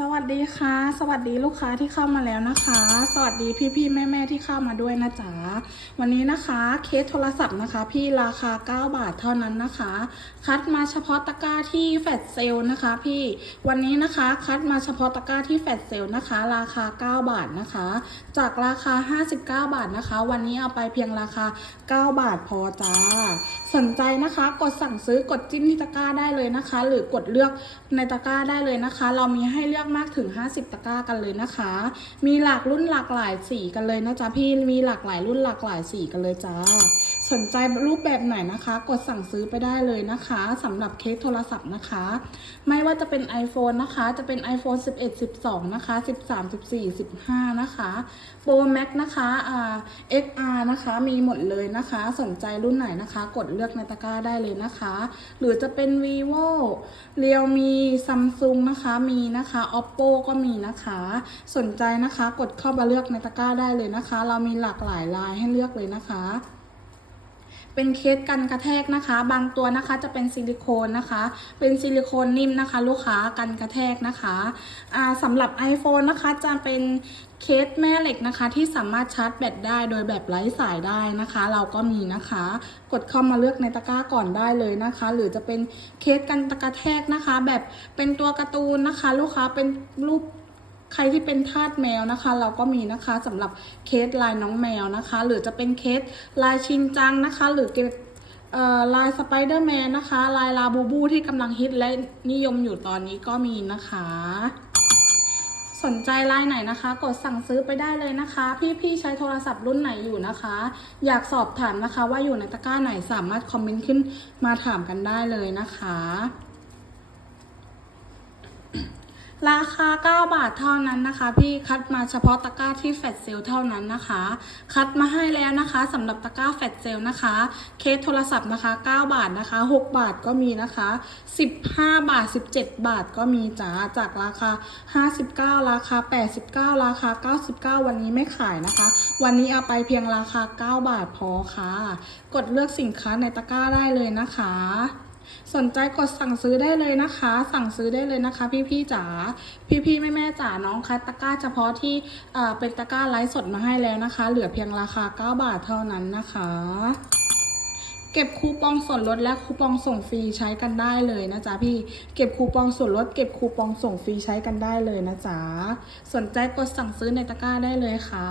สวัสดีค่ะ สวัสดีลูกค้าที่เข้ามาแล้วนะคะ สวัสดีพี่ๆแม่ๆที่เข้ามาด้วยนะจ๊ะวันนี้นะคะเคสโทรศัพท์นะคะ พี่ราคา 9 บาทเท่านั้นนะคะ คัดมาเฉพาะตะกร้าที่แฟดเซลนะคะ พี่วันนี้นะคะคัดมาเฉพาะตะกร้าที่แฟดเซลนะคะ ราคา 9 บาทนะคะ จากราคา 59 บาทนะคะ วันนี้เอาไปเพียงราคา 9 บาทพอจ้าสนใจนะคะกดสั่งซื้อกดจิ้มที่ตะกร้าได้เลยนะคะ หรือกดเลือกในตะกร้าได้เลยนะคะ เรามีให้เลือกมากถึง 50 ตะกร้ากันเลยนะคะ มีหลากรุ่นหลากหลายสีกันเลยนะจ๊ะพี่ มีหลากหลายรุ่นหลากหลายสีกันเลยจ้า สนใจรูปแบบไหนนะคะ กดสั่งซื้อไปได้เลยนะคะสำหรับเคสโทรศัพท์นะคะ ไม่ว่าจะเป็น iPhone นะคะ จะเป็น iPhone 11 12 นะคะ 13 14 15 นะคะ Pro Max นะคะอ่า XR นะคะ มีหมดเลยนะคะ สนใจรุ่นไหนนะคะ กดเลือกในตะกร้าได้เลยนะคะ หรือจะเป็น vivo realme samsung นะคะ มีนะคะ oppo ก็มีนะคะ สนใจนะคะ กดเข้ามาเลือกในตะกร้าได้เลยนะคะ เรามีหลากหลายลายให้เลือกเลยนะคะ เป็นเคสกันกระแทกนะคะ บางตัวนะคะจะเป็นซิลิโคนนะคะ เป็นซิลิโคนนิ่มนะคะ ลูกค้ากันกระแทกนะคะอ่าสำหรับ iPhone นะคะจะเป็นเคสแม่เหล็กนะคะ ที่สามารถชาร์จแบตได้โดยแบบไร้สายได้นะคะ เราก็มีนะคะ กดเข้ามาเลือกในตะกร้าก่อนได้เลยนะคะ หรือจะเป็นเคสกันตะกระแทกนะคะ แบบเป็นตัวการ์ตูนนะคะ ลูกค้าเป็นรูป ใครที่เป็นทาสแมวนะคะ เราก็มีนะคะสำหรับเคสลายน้องแมวนะคะ หรือจะเป็นเคสลายชินจังนะคะ หรือเกเอ่อลายสไปเดอร์แมนนะคะ ลายลาบูบูที่กำลังฮิตและนิยมอยู่ตอนนี้ก็มีนะคะ สนใจลายไหนนะคะ กดสั่งซื้อไปได้เลยนะคะ พี่ๆใช้โทรศัพท์รุ่นไหนอยู่นะคะ อยากสอบถามนะคะว่าอยู่ในตะกร้าไหนสามารถคอมเมนต์ขึ้นมาถามกันได้เลยนะคะ ราคา 9 บาทเท่านั้นนะคะ พี่คัดมาเฉพาะตะกร้าที่แฟดเซลเท่านั้นนะคะ คัดมาให้แล้วนะคะสำหรับตะกร้าแฟดเซลนะคะ เคสโทรศัพท์นะคะ 9 บาทนะคะ 6 บาทก็มีนะคะ 15 บาท 17 บาทก็มีจ้าจากราคา 59 ราคา 89 ราคา 99 วันนี้ไม่ขายนะคะ วันนี้เอาไปเพียงราคา 9 บาทพอค่ะ กดเลือกสินค้าในตะกร้าได้เลยนะคะ สนใจกดสั่งซื้อได้เลยนะคะ สั่งซื้อได้เลยนะคะ พี่ๆจ๋าพี่ๆแม่ๆจ๋าน้องคัดตะกร้าเฉพาะที่เอ่อเป็นตะกร้าไลฟ์สดมาให้แล้วนะคะ เหลือเพียงราคา 9 บาทเท่านั้นนะคะเก็บคูปองส่วนลดและคูปองส่งฟรีใช้กันได้เลยนะจ๊ะพี่ เก็บคูปองส่วนลดเก็บคูปองส่งฟรีใช้กันได้เลยนะจ๊ะ สนใจกดสั่งซื้อในตะกร้าได้เลยค่ะ